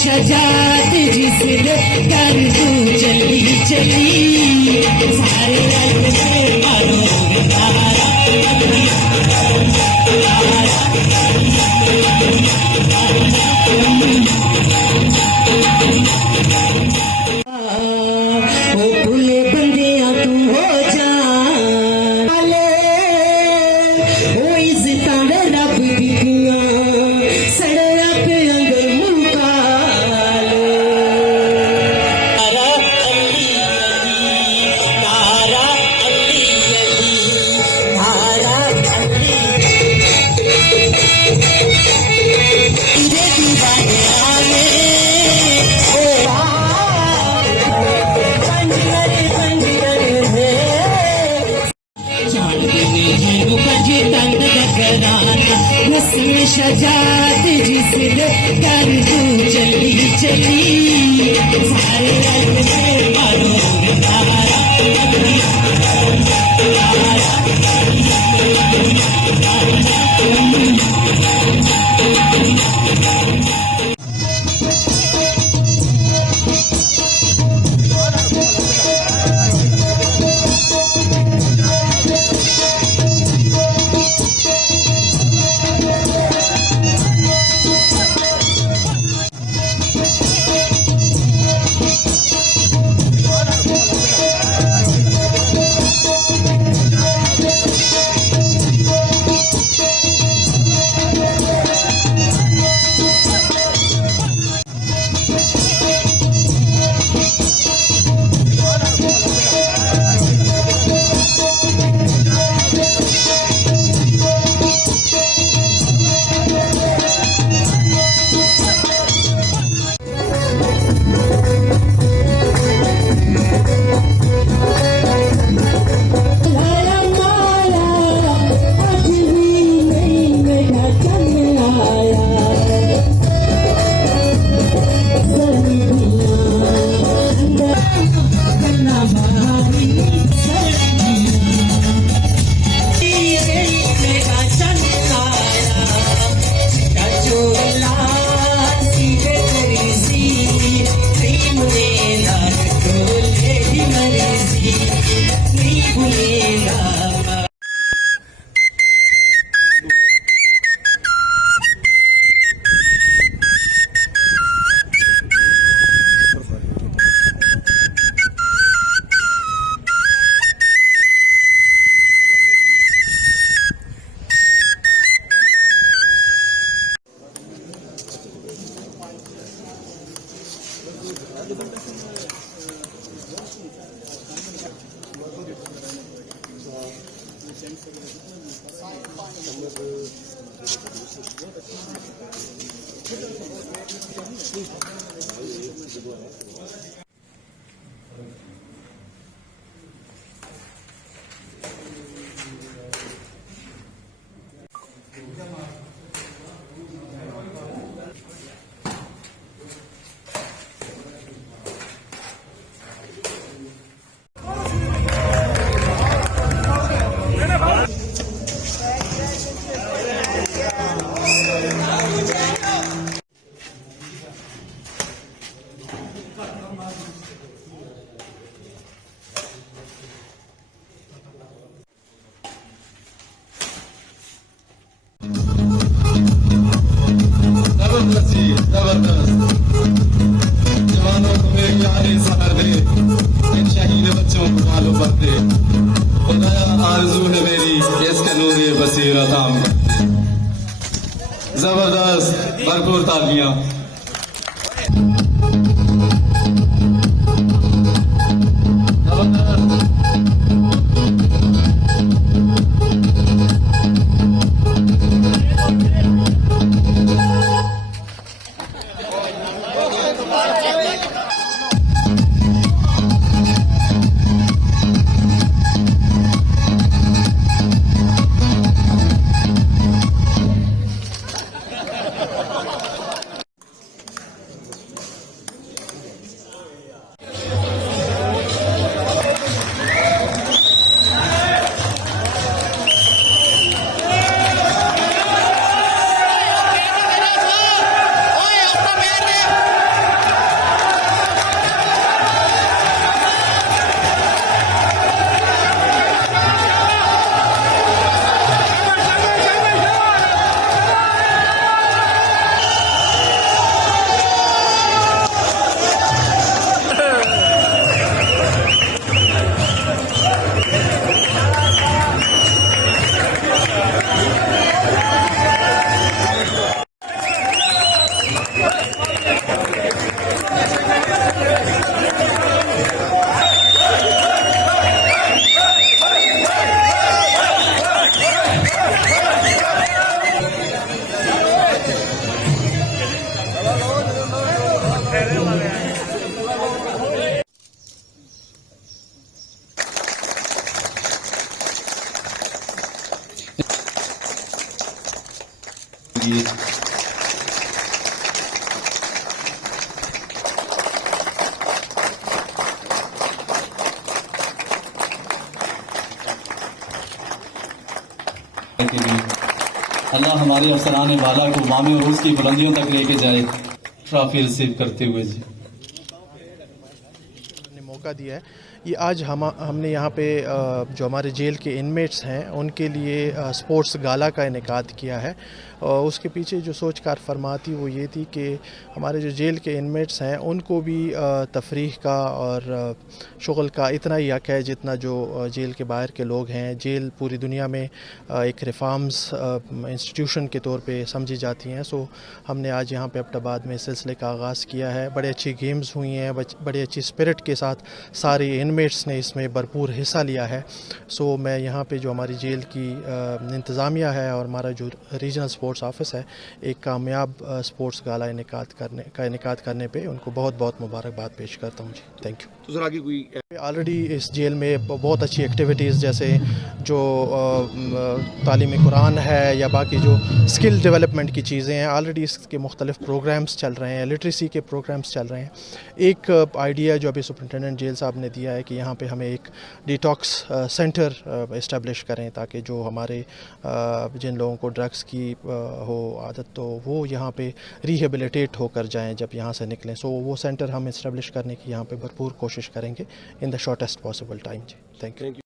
शजात जिसने कर तू चली चली सारे रंग में मारो तारा ओ भूले बंदियां तू हो जा ओ इज्जतां रब दिखियां सड़या पे अंदर मुका शजात जिसने कर तू चली चली सारे रंग में मारो तारा जवानों को मेरी यादें सहार दे इन शहीद बच्चों को डालो पत्ते खुदाया आरज़ू है मेरी इसका नूर बसीरत आम जबरदस्त भरपूर तालियां के लिए अल्लाह हमारे अफसरान वाला को मामे और उसकी बुलंदियों तक लेके जाए। ट्रॉफी रिसीव करते हुए जी ने मौका दिया है। ये आज हमने यहाँ पे जो हमारे जेल के इनमेट्स हैं उनके लिए स्पोर्ट्स गाला का इनेकाद किया है। और उसके पीछे जो सोच कार फरमा थी वो ये थी कि हमारे जो जेल के इनमेट्स हैं उनको भी तफरीह का और शुगल का इतना ही हक़ है जितना जो जेल के बाहर के लोग हैं। जेल पूरी दुनिया में एक रिफॉर्म्स इंस्टीट्यूशन के तौर पे समझी जाती हैं। सो हमने आज यहाँ पे अब्टाबाद में इस सिलसिले का आगाज़ किया है। बड़े अच्छी गेम्स हुई हैं, बड़ी अच्छी स्पिरिट के साथ सारे इनमेट्स ने इसमें भरपूर हिस्सा लिया है। सो मैं यहाँ पे जो हमारी जेल की इंतज़ामिया है और हमारा जो रीजनल स्पोर्ट्स ऑफिस है, एक कामयाब स्पोर्ट्स गाला इनेकाद करने पे उनको बहुत बहुत मुबारकबाद पेश करता हूँ जी। Thank you. तो सर आगे कोई ऑलरेडी इस जेल में बहुत अच्छी एक्टिविटीज़ जैसे जो तालीम कुरान है या बाकी जो स्किल डेवलपमेंट की चीज़ें हैं, ऑलरेडी इसके मुख्तलिफ प्रोग्राम्स चल रहे हैं, लिटरेसी के प्रोग्राम्स चल रहे हैं। एक आइडिया जो अभी सुपरिटेंडेंट जेल साहब ने दिया है कि यहाँ पे हमें एक डिटॉक्स सेंटर इस्टेब्लिश करें ताकि जो हमारे जिन लोगों को ड्रग्स की हो आदत तो वो यहाँ पे रिहेबिलिटेट होकर जाएं जब यहाँ से निकलें। सो वो सेंटर हम इस्टेब्लिश करने की यहाँ पे भरपूर कोशिश करेंगे in the shortest possible time ji. Thank you.